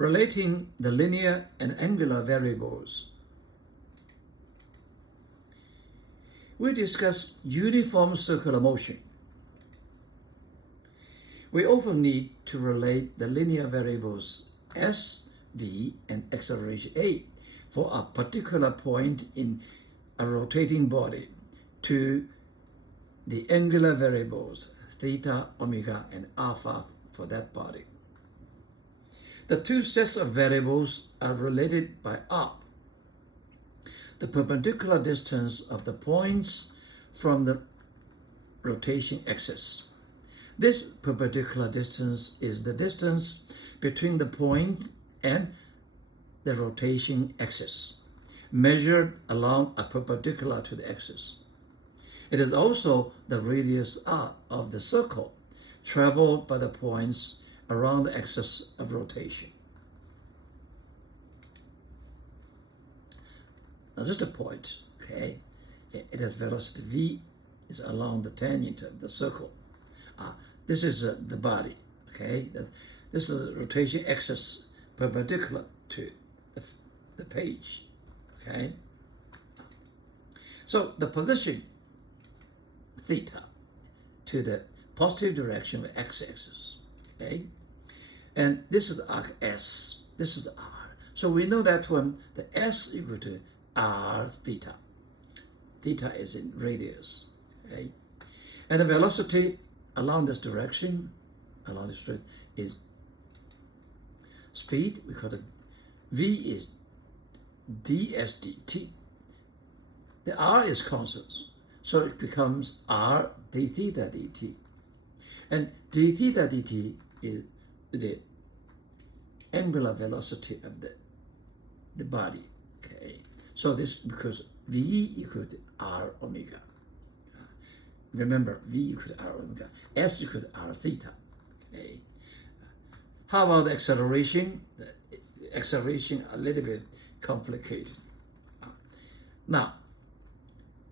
relating the linear and angular variables. We discuss uniform circular motion. We often need to relate the linear variables s, v, and acceleration a for a particular point in a rotating body to the angular variables theta, omega, and alpha for that body. The two sets of variables are related by r, the perpendicular distance of the points from the rotation axis. This perpendicular distance is the distance between the point and the rotation axis, measured along a perpendicular to the axis. It is also the radius r of the circle traveled by the points around the axis of rotation. Now this is the point, okay? It has velocity v is along the tangent of the circle. This is the body, okay? This is the rotation axis perpendicular to the page, okay? So the position theta to the positive direction of x-axis, okay? And this is arc S, this is r. So we know that when the s equal to r theta. Theta is in radius, okay? And the velocity along this direction, is speed. We call it v is ds dt. The r is constant, so it becomes r d theta dt. And d theta dt is the angular velocity of the body, okay? So this because v equal to r omega. Remember, v equal to r omega, s equal to r theta, okay? How about the acceleration? The acceleration a little bit complicated. Now,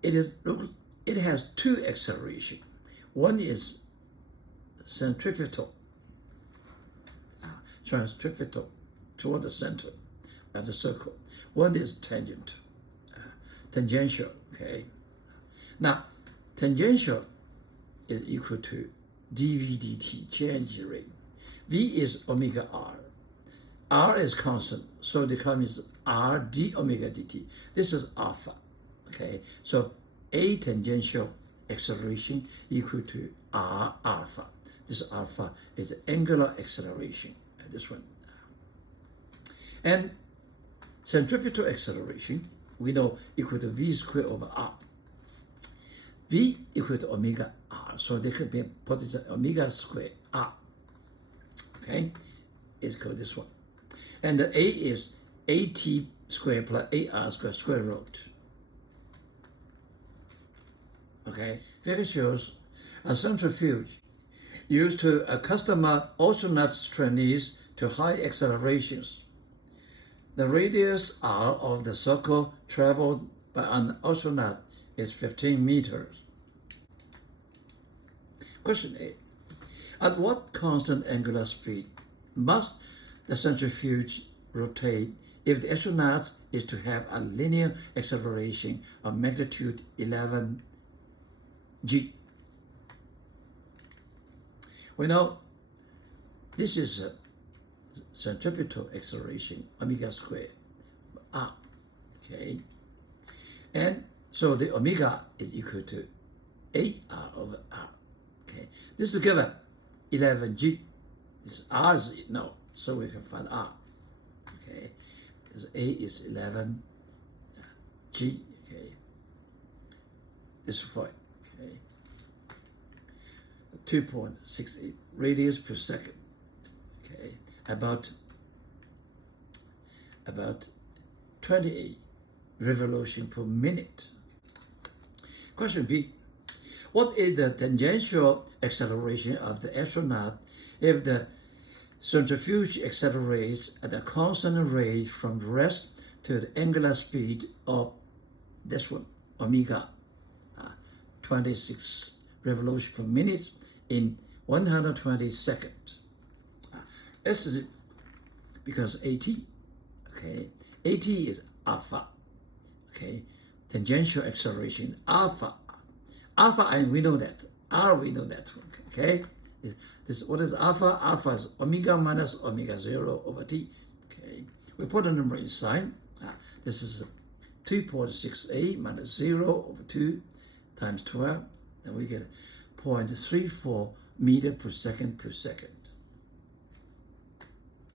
it has two acceleration. One is centrifugal, toward the center of the circle. One is tangential, okay? Now, tangential is equal to dv dt, change rate. V is omega r. R is constant, so it becomes r d omega dt. This is alpha, okay? So a tangential acceleration equal to r alpha. This alpha is the angular acceleration, this one. And centrifugal acceleration, we know equal to v squared over r. V equal to omega r, so they could be put as omega squared r, okay? It's called this one. And the a is at squared plus ar squared square root. Okay, figure shows a centrifuge used to accustom astronaut trainees to high accelerations. The radius r of the circle traveled by an astronaut is 15 meters. Question A. At what constant angular speed must the centrifuge rotate if the astronaut is to have a linear acceleration of magnitude 11 g? We know this is a centripetal acceleration, omega squared r, okay? And so the omega is equal to ar over r, okay? This is given 11g. This r is no, so we can find r, okay? This a is 11g, okay? This is for, okay? 2.68 radius per second, okay? About 28 revolution per minute. Question B. What is the tangential acceleration of the astronaut if the centrifuge accelerates at a constant rate from rest to the angular speed of this one, omega, 26 revolution per minute in 120 seconds? This is because AT, okay, AT is alpha, okay, tangential acceleration alpha, and we know that, R we know that, okay, this what is alpha? Alpha is omega minus omega 0 over t, okay, we put a number inside, this is 2.68 minus 0 over 2 times 12, then we get 0.34 meter per second per second.